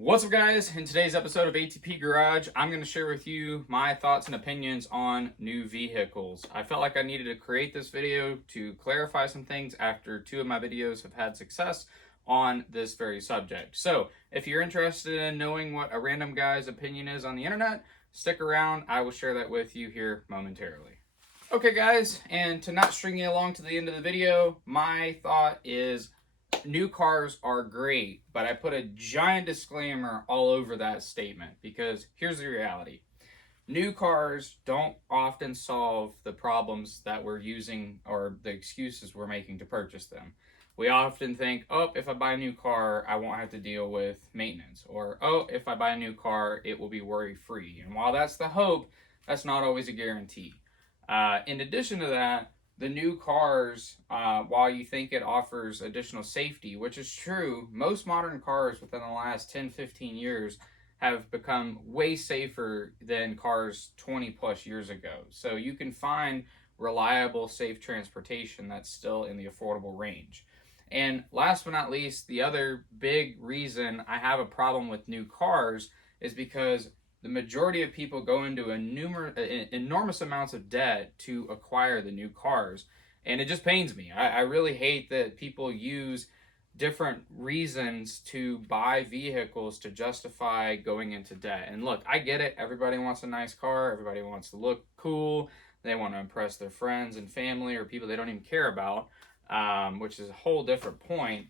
What's up, guys? In today's episode of ATP Garage, I'm going to share with you my thoughts and opinions on new vehicles. I felt like I needed to create this video to clarify some things after two of my videos have had success on this very subject. So if you're interested in knowing what a random guy's opinion is on the internet, stick around. I will share that with you here momentarily. Okay, guys, and to not string you along to the end of the video, my thought is new cars are great, but I put a giant disclaimer all over that statement because here's the reality. New cars don't often solve the problems that we're using or the excuses we're making to purchase them. We often think, oh, if I buy a new car, I won't have to deal with maintenance. Or, oh, if I buy a new car, it will be worry-free. And while that's the hope, that's not always a guarantee. In addition to that, the new cars, while you think it offers additional safety, which is true, most modern cars within the last 10, 15 years have become way safer than cars 20 plus years ago. So you can find reliable, safe transportation that's still in the affordable range. And last but not least, the other big reason I have a problem with new cars is because the majority of people go into enormous amounts of debt to acquire the new cars. And it just pains me. I really hate that people use different reasons to buy vehicles to justify going into debt. And look, I get it. Everybody wants a nice car. Everybody wants to look cool. They want to impress their friends and family or people they don't even care about, which is a whole different point.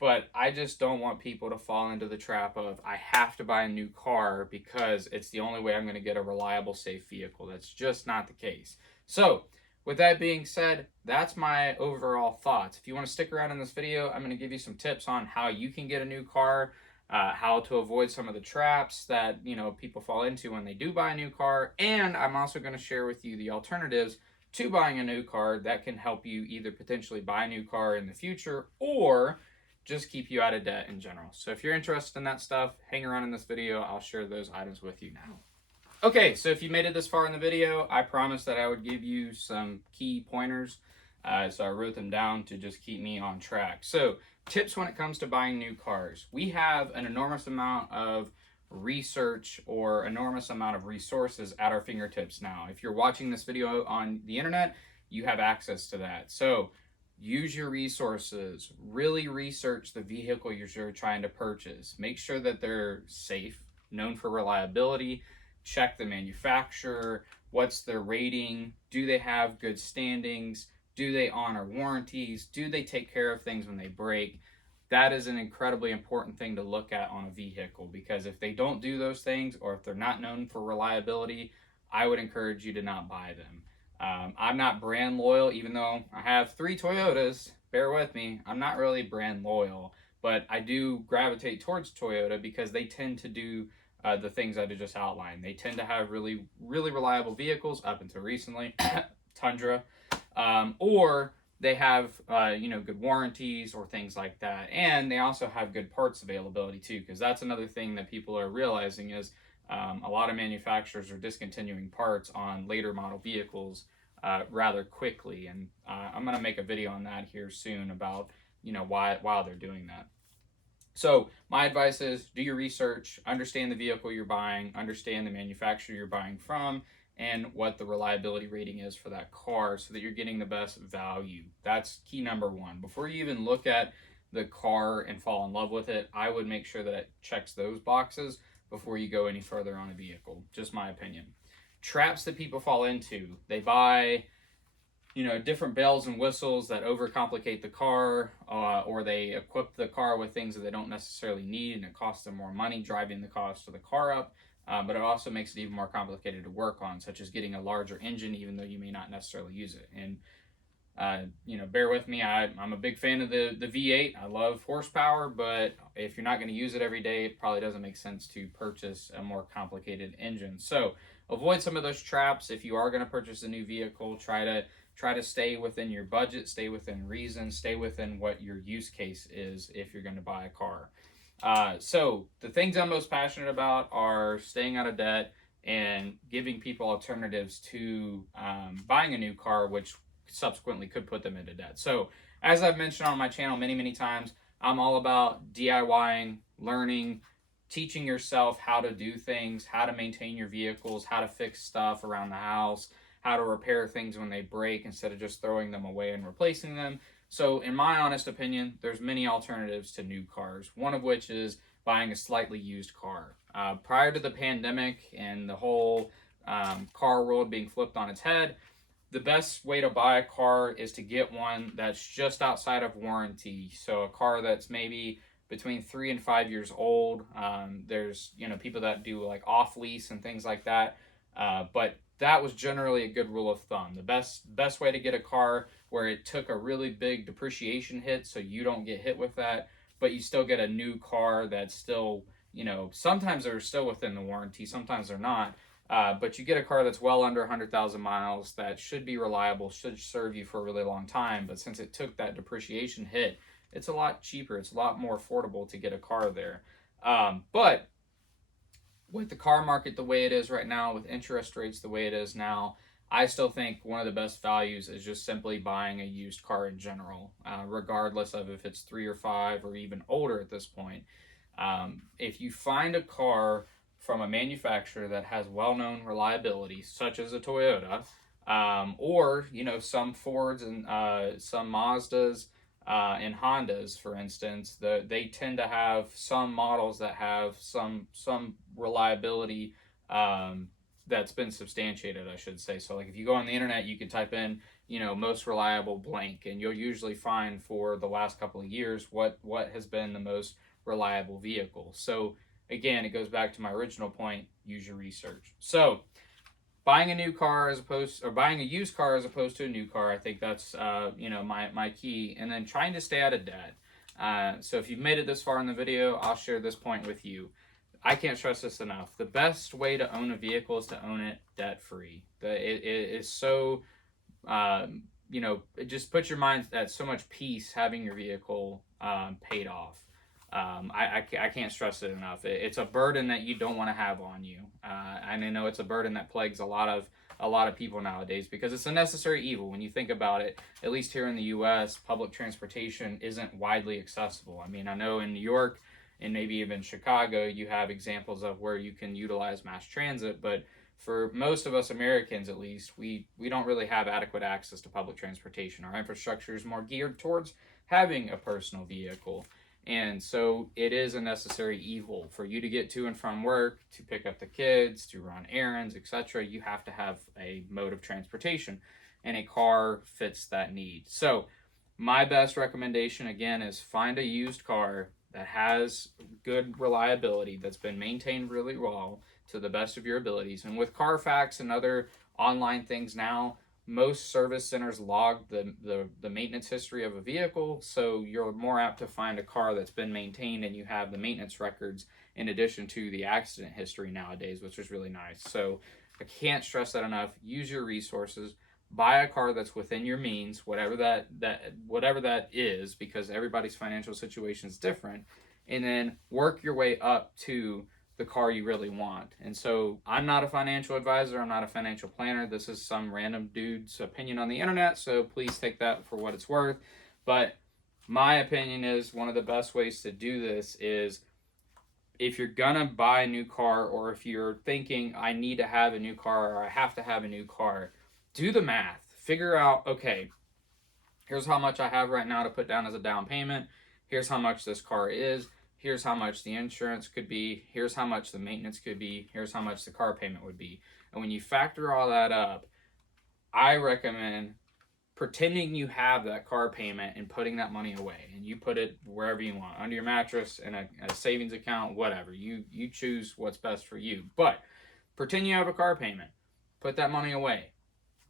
But I just don't want people to fall into the trap of I have to buy a new car because it's the only way I'm going to get a reliable, safe vehicle. That's just not the case. So, with that being said, that's my overall thoughts. If you want to stick around in this video, I'm going to give you some tips on how you can get a new car, how to avoid some of the traps that people fall into when they do buy a new car, and I'm also going to share with you the alternatives to buying a new car that can help you either potentially buy a new car in the future or just keep you out of debt in general. So if you're interested in that stuff, hang around in this video. I'll share those items with you now. Okay, so if you made it this far in the video, I promised that I would give you some key pointers. So I wrote them down to just keep me on track. So tips when it comes to buying new cars. We have an enormous amount of research or enormous amount of resources at our fingertips now. If you're watching this video on the internet, you have access to that. So use your resources, really research the vehicle you're trying to purchase. Make sure that they're safe, known for reliability, check the manufacturer, what's their rating, do they have good standings, do they honor warranties, do they take care of things when they break. That is an incredibly important thing to look at on a vehicle because if they don't do those things or if they're not known for reliability, I would encourage you to not buy them. I'm not brand loyal, even though I have 3 Toyotas. Bear with me. I'm not really brand loyal, but I do gravitate towards Toyota because they tend to do the things I just outlined. They tend to have really, really reliable vehicles up until recently, Tundra, or they have good warranties or things like that, and they also have good parts availability too, because that's another thing that people are realizing is a lot of manufacturers are discontinuing parts on later model vehicles rather quickly, and I'm going to make a video on that here soon about why they're doing that. So my advice is do your research, understand the vehicle you're buying, understand the manufacturer you're buying from, and what the reliability rating is for that car so that you're getting the best value. That's key number one. Before you even look at the car and fall in love with it, I would make sure that it checks those boxes before you go any further on a vehicle. Just my opinion. Traps that people fall into. They buy different bells and whistles that overcomplicate the car, or they equip the car with things that they don't necessarily need, and it costs them more money, driving the cost of the car up. But it also makes it even more complicated to work on, such as getting a larger engine, even though you may not necessarily use it. And bear with me. I'm a big fan of the V8. I love horsepower, but if you're not going to use it every day, it probably doesn't make sense to purchase a more complicated engine. So avoid some of those traps. If you are going to purchase a new vehicle, try to stay within your budget, stay within reason, stay within what your use case is if you're going to buy a car. So the things I'm most passionate about are staying out of debt and giving people alternatives to buying a new car, which subsequently could put them into debt. So as I've mentioned on my channel many, many times, I'm all about DIYing, learning, teaching yourself how to do things, how to maintain your vehicles, how to fix stuff around the house, how to repair things when they break instead of just throwing them away and replacing them. So in my honest opinion, there's many alternatives to new cars, one of which is buying a slightly used car. Prior to the pandemic and the whole car world being flipped on its head, the best way to buy a car is to get one that's just outside of warranty. So a car that's maybe between 3 and 5 years old. There's people that do like off lease and things like that, but that was generally a good rule of thumb. The best way to get a car where it took a really big depreciation hit, so you don't get hit with that, but you still get a new car that's still, sometimes they're still within the warranty, sometimes they're not. But you get a car that's well under 100,000 miles that should be reliable, should serve you for a really long time. But since it took that depreciation hit, it's a lot cheaper. It's a lot more affordable to get a car there. But with the car market the way it is right now, with interest rates the way it is now, I still think one of the best values is just simply buying a used car in general, regardless of if it's 3 or 5 or even older at this point. If you find a car from a manufacturer that has well-known reliability, such as a Toyota, or some Fords and some Mazdas and Hondas, for instance, they tend to have some models that have some reliability that's been substantiated, I should say. So like if you go on the internet, you can type in most reliable blank, and you'll usually find for the last couple of years what has been the most reliable vehicle. So again, it goes back to my original point: use your research. So buying a new car buying a used car as opposed to a new car, I think that's my key. And then trying to stay out of debt. So if you've made it this far in the video, I'll share this point with you. I can't stress this enough. The best way to own a vehicle is to own it debt free. It is so it just puts your mind at so much peace having your vehicle paid off. I can't stress it enough. It's a burden that you don't want to have on you. And I know it's a burden that plagues a lot of people nowadays because it's a necessary evil. When you think about it, at least here in the U.S., public transportation isn't widely accessible. I mean, I know in New York and maybe even Chicago, you have examples of where you can utilize mass transit, but for most of us Americans, at least, we don't really have adequate access to public transportation. Our infrastructure is more geared towards having a personal vehicle. And so it is a necessary evil for you to get to and from work, to pick up the kids, to run errands, etc. You have to have a mode of transportation, and a car fits that need. So my best recommendation, again, is find a used car that has good reliability, that's been maintained really well to the best of your abilities. And with Carfax and other online things now, most service centers log the maintenance history of a vehicle, so you're more apt to find a car that's been maintained and you have the maintenance records in addition to the accident history nowadays, which is really nice. So I can't stress that enough. Use your resources. Buy a car that's within your means, whatever that is, because everybody's financial situation is different, and then work your way up to the car you really want. And so I'm not a financial advisor, I'm not a financial planner. This is some random dude's opinion on the internet, so please take that for what it's worth. But my opinion is one of the best ways to do this is, if you're gonna buy a new car, or if you're thinking I need to have a new car or I have to have a new car, do the math. Figure out, okay, here's how much I have right now to put down as a down payment. Here's how much this car is. Here's how much the insurance could be. Here's how much the maintenance could be. Here's how much the car payment would be. And when you factor all that up, I recommend pretending you have that car payment and putting that money away. And you put it wherever you want, under your mattress, in a savings account, whatever. You choose what's best for you. But pretend you have a car payment. Put that money away.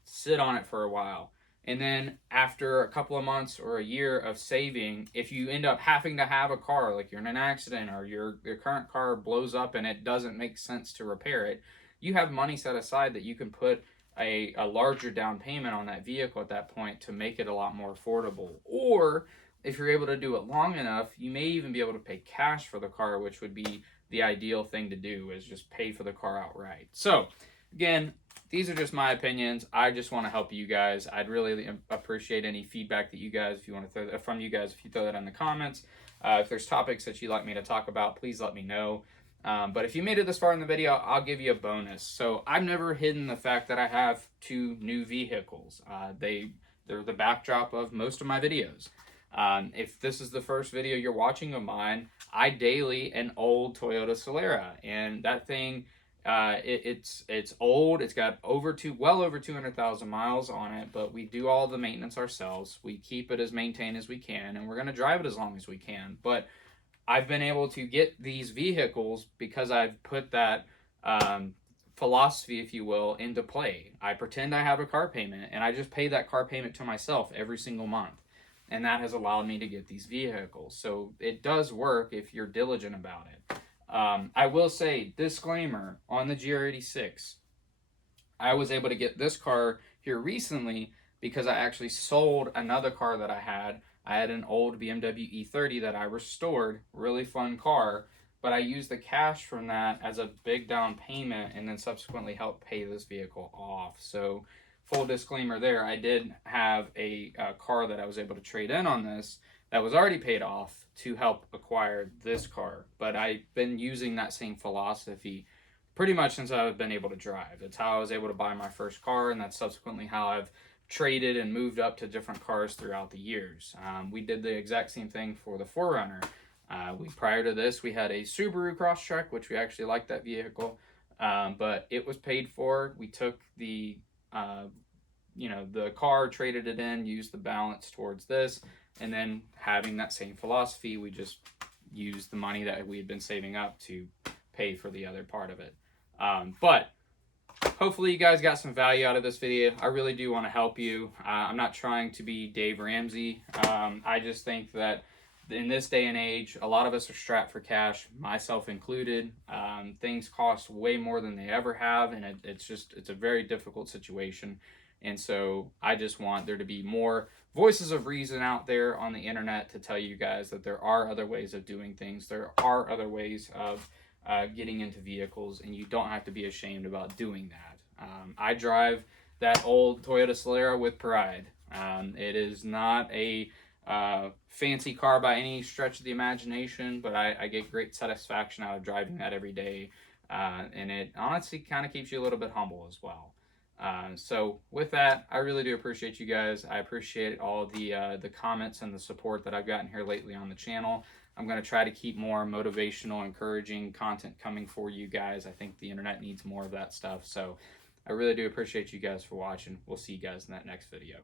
Sit on it for a while. And then after a couple of months or a year of saving, if you end up having to have a car, like you're in an accident or your current car blows up and it doesn't make sense to repair it, you have money set aside that you can put a larger down payment on that vehicle at that point to make it a lot more affordable. Or if you're able to do it long enough, you may even be able to pay cash for the car, which would be the ideal thing to do, is just pay for the car outright. So again, these are just my opinions. I just want to help you guys. I'd really appreciate any feedback that you guys, if you want to throw that from you guys, if you throw that in the comments. If there's topics that you'd like me to talk about, please let me know. But if you made it this far in the video, I'll give you a bonus. So I've never hidden the fact that I have 2 new vehicles. They're the backdrop of most of my videos. If this is the first video you're watching of mine, I daily an old Toyota Solara, and that thing, it's old. It's got well over 200,000 miles on it, but we do all the maintenance ourselves. We keep it as maintained as we can, and we're gonna drive it as long as we can. But I've been able to get these vehicles because I've put that philosophy, if you will, into play. I pretend I have a car payment, and I just pay that car payment to myself every single month. And that has allowed me to get these vehicles. So it does work if you're diligent about it. I will say, disclaimer, on the GR86, I was able to get this car here recently because I actually sold another car that I had. I had an old BMW E30 that I restored, really fun car, but I used the cash from that as a big down payment and then subsequently helped pay this vehicle off. So full disclaimer there, I did have a car that I was able to trade in on this that was already paid off to help acquire this car. But I've been using that same philosophy pretty much since I've been able to drive. That's how I was able to buy my first car, and that's subsequently how I've traded and moved up to different cars throughout the years. We did the exact same thing for the 4Runner. Prior to this, we had a Subaru Crosstrek, which we actually liked that vehicle, but it was paid for. We took the the car, traded it in, used the balance towards this, and then having that same philosophy, we just used the money that we had been saving up to pay for the other part of it. But hopefully you guys got some value out of this video. I really do want to help you. I'm not trying to be Dave Ramsey. I just think that in this day and age, a lot of us are strapped for cash, myself included. Things cost way more than they ever have, and it's a very difficult situation. And so I just want there to be more voices of reason out there on the internet to tell you guys that there are other ways of doing things. There are other ways of getting into vehicles, and you don't have to be ashamed about doing that. I drive that old Toyota Solara with pride. It is not a fancy car by any stretch of the imagination, but I get great satisfaction out of driving that every day, and it honestly kind of keeps you a little bit humble as well. So with that, I really do appreciate you guys. I appreciate all the comments and the support that I've gotten here lately on the channel. I'm going to try to keep more motivational, encouraging content coming for you guys. I think the internet needs more of that stuff. So I really do appreciate you guys for watching. We'll see you guys in that next video.